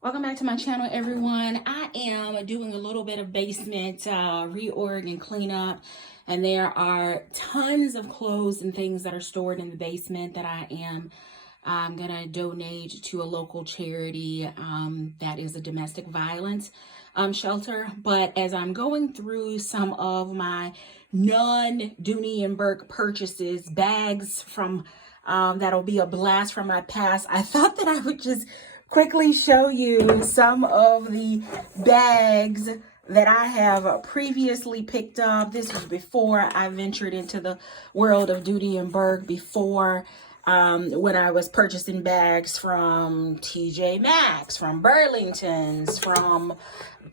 Welcome back to my channel, everyone. I am doing a little bit of basement reorg and cleanup, and there are tons of clothes and things that are stored in the basement that I'm gonna donate to a local charity that is a domestic violence shelter. But as I'm going through some of my non-Dooney and Burke purchases, bags from that'll be a blast from my past, I thought that I would just quickly show you some of the bags that I have previously picked up. This was before I ventured into the world of Dooney and Burke, before when I was purchasing bags from TJ Maxx, from Burlington's, from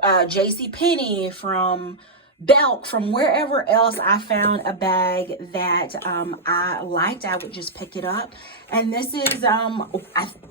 JC Penney, from Belk, from wherever else I found a bag that I liked, I would just pick it up. And this is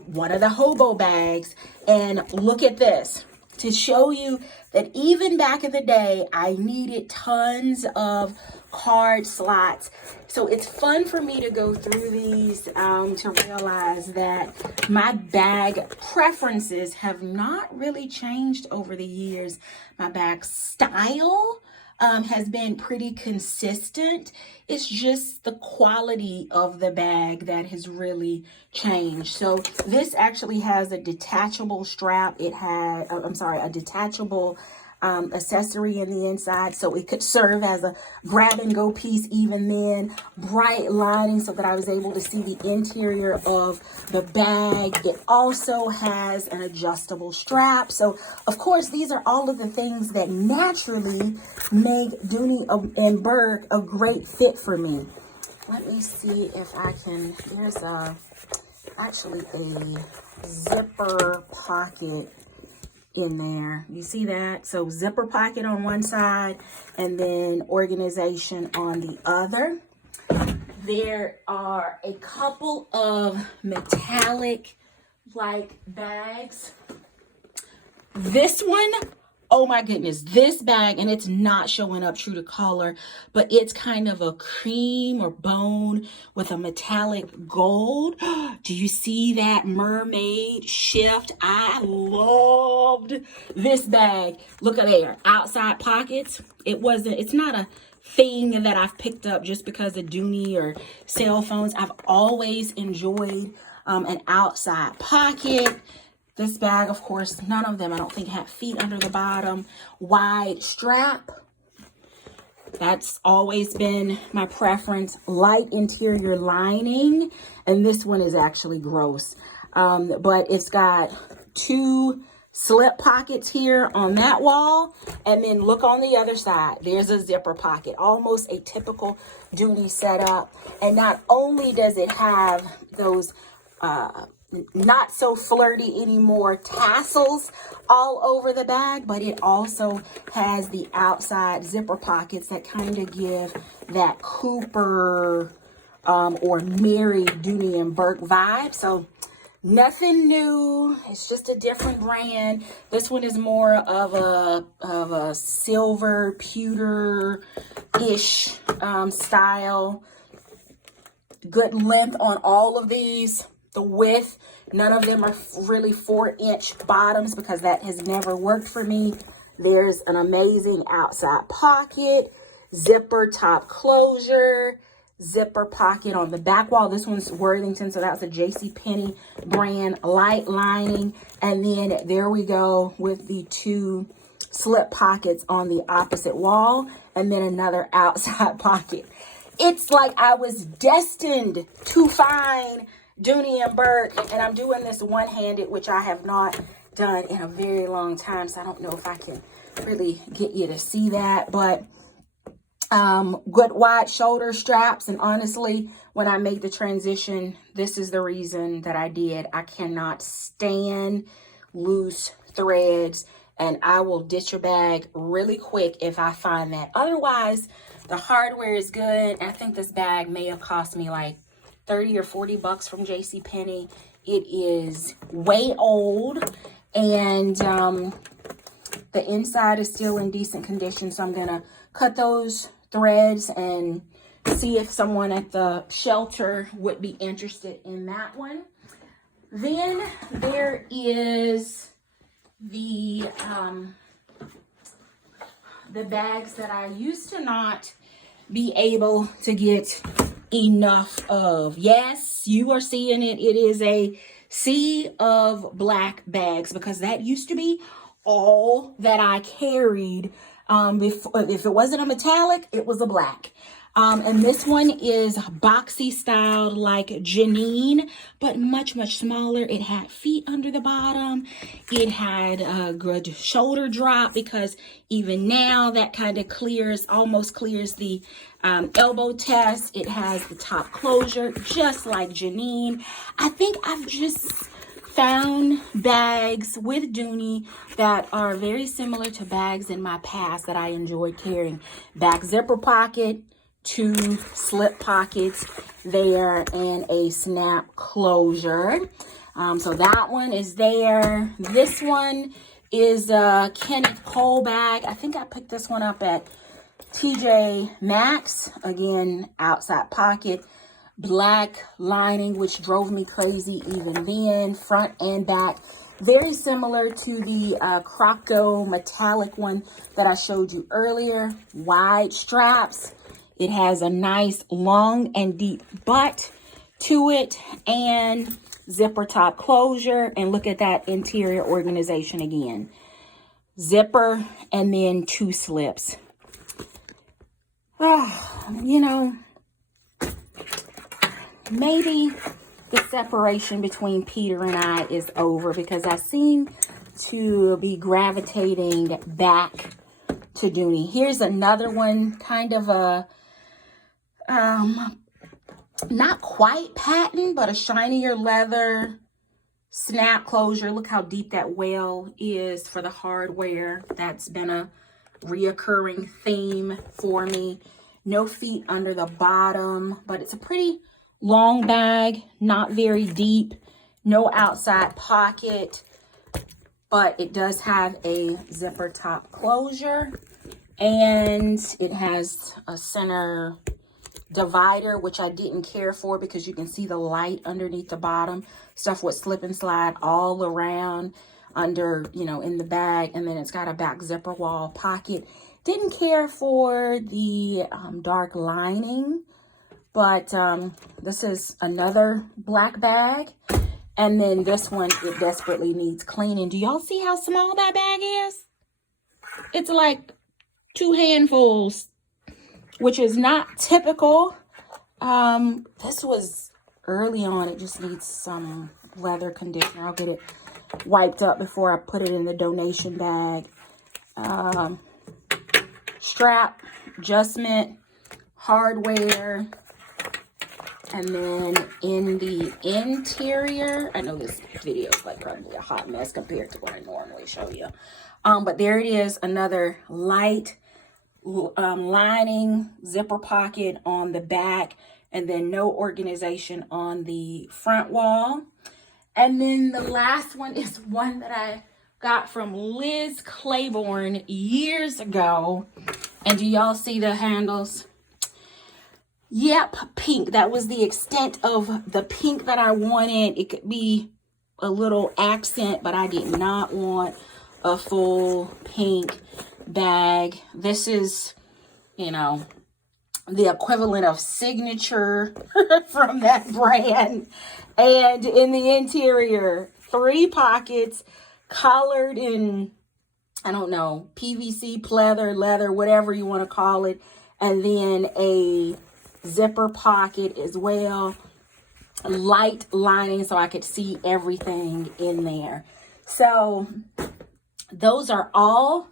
one of the hobo bags. And look at this, to show you that even back in the day, I needed tons of card slots. So it's fun for me to go through these to realize that my bag preferences have not really changed over the years. My bag style has been pretty consistent. It's just the quality of the bag that has really changed. So this actually has a detachable strap. It had, a detachable accessory in the inside, so it could serve as a grab and go piece even then. Bright lining so that I was able to see the interior of the bag. It also has an adjustable strap. So of course, these are all of the things that naturally make Dooney and Burke a great fit for me. Let me see if I can, there's actually a zipper pocket in there. You see that? So zipper pocket on one side and then organization on the other. There are a couple of metallic like bags. This one, oh my goodness, this bag, and it's not showing up true to color, but it's kind of a cream or bone with a metallic gold. Do you see that mermaid shift? I loved this bag. Look at there, outside pockets. It's not a thing that I've picked up just because of Dooney or cell phones. I've always enjoyed an outside pocket. This bag, of course, none of them, I don't think, had feet under the bottom. Wide strap. That's always been my preference. Light interior lining. And this one is actually gross. But it's got two slip pockets here on that wall. And then look on the other side. There's a zipper pocket. Almost a typical Dooney setup. And not only does it have those not so flirty anymore tassels all over the bag, but it also has the outside zipper pockets that kind of give that Cooper or Mary Dooney and Burke vibe. So nothing new. It's just a different brand. This one is more of a silver pewter-ish style. Good length on all of these. The width, none of them are really 4-inch bottoms because that has never worked for me. There's an amazing outside pocket, zipper top closure, zipper pocket on the back wall. This one's Worthington, so that's a JC Penney brand, light lining. And then there we go with the two slip pockets on the opposite wall, and then another outside pocket. It's like I was destined to find Dooney and Burke, and I'm doing this one-handed, which I have not done in a very long time, so I don't know if I can really get you to see that. But good wide shoulder straps, and honestly, when I made the transition, this is the reason that I did. I cannot stand loose threads, and I will ditch a bag really quick if I find that. Otherwise, the hardware is good. I think this bag may have cost me like 30 or 40 bucks from JC Penney. It is way old, and the inside is still in decent condition. So I'm gonna cut those threads and see if someone at the shelter would be interested in that one. Then there is the bags that I used to not be able to get enough of. Yes, you are seeing it. It is a sea of black bags because that used to be all that I carried. Before, if it wasn't a metallic, it was a black. And this one is boxy styled like Janine, but much, much smaller. It had feet under the bottom. It had a good shoulder drop because even now that kind of almost clears the elbow test. It has the top closure, just like Janine. I think I've just found bags with Dooney that are very similar to bags in my past that I enjoyed carrying. Back zipper pocket, 2 slip pockets there, and a snap closure. So that one is there. This one is a Kenneth Cole bag. I think I picked this one up at TJ Maxx. Again, outside pocket, black lining, which drove me crazy even then, front and back. Very similar to the Croco metallic one that I showed you earlier. Wide straps. It has a nice long and deep butt to it and zipper top closure. And look at that interior organization again. Zipper and then 2 slips. Oh, you know, maybe the separation between Peter and I is over because I seem to be gravitating back to Dooney. Here's another one, kind of a not quite patent, but a shinier leather snap closure. Look how deep that well is for the hardware. That's been a reoccurring theme for me. No feet under the bottom, but it's a pretty long bag, not very deep, no outside pocket, but it does have a zipper top closure, and it has a center divider, which I didn't care for because you can see the light underneath the bottom. Stuff would slip and slide all around under, you know, in the bag. And then it's got a back zipper wall pocket. Didn't care for the dark lining, but this is another black bag. And then this one, it desperately needs cleaning. Do y'all see how small that bag is? It's like 2 handfuls, which is not typical. This was early on. It just needs some leather conditioner. I'll get it wiped up before I put it in the donation bag. Strap, adjustment, hardware. And then in the interior, I know this video is like probably a hot mess compared to what I normally show you. But there it is, another light lining, zipper pocket on the back, and then no organization on the front wall. And then the last one is one that I got from Liz Claiborne years ago. And do y'all see the handles? Yep, pink. That was the extent of the pink that I wanted. It could be a little accent, but I did not want a full pink bag. This is, you know, the equivalent of Signature from that brand. And in the interior, 3 pockets colored in, I don't know, PVC, pleather, leather, whatever you want to call it. And then a zipper pocket as well. Light lining so I could see everything in there. So those are all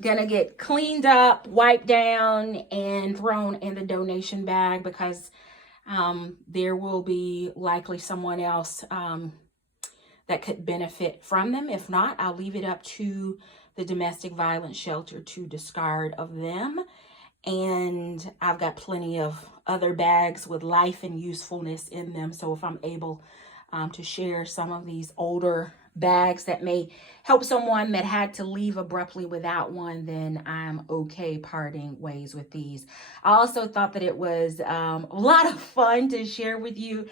gonna get cleaned up, wiped down, and thrown in the donation bag because there will be likely someone else that could benefit from them. If not, I'll leave it up to the domestic violence shelter to discard of them. And I've got plenty of other bags with life and usefulness in them. So if I'm able to share some of these older bags that may help someone that had to leave abruptly without one, then I'm okay parting ways with these. I also thought that it was a lot of fun to share with you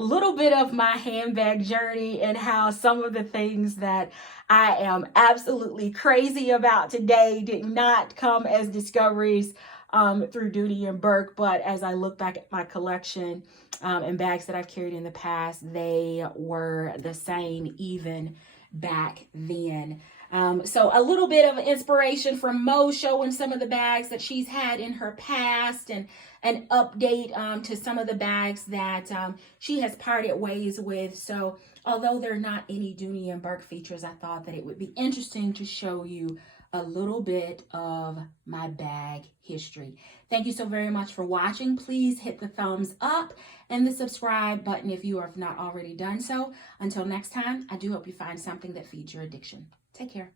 little bit of my handbag journey and how some of the things that I am absolutely crazy about today did not come as discoveries through Dooney and Burke, but as I look back at my collection and bags that I've carried in the past, they were the same even back then. So a little bit of inspiration from Mo showing some of the bags that she's had in her past, and an update to some of the bags that she has parted ways with. So although there are not any Dooney and Burke features, I thought that it would be interesting to show you a little bit of my bag history. Thank you so very much for watching. Please hit the thumbs up and the subscribe button if you have not already done so. Until next time, I do hope you find something that feeds your addiction. Take care.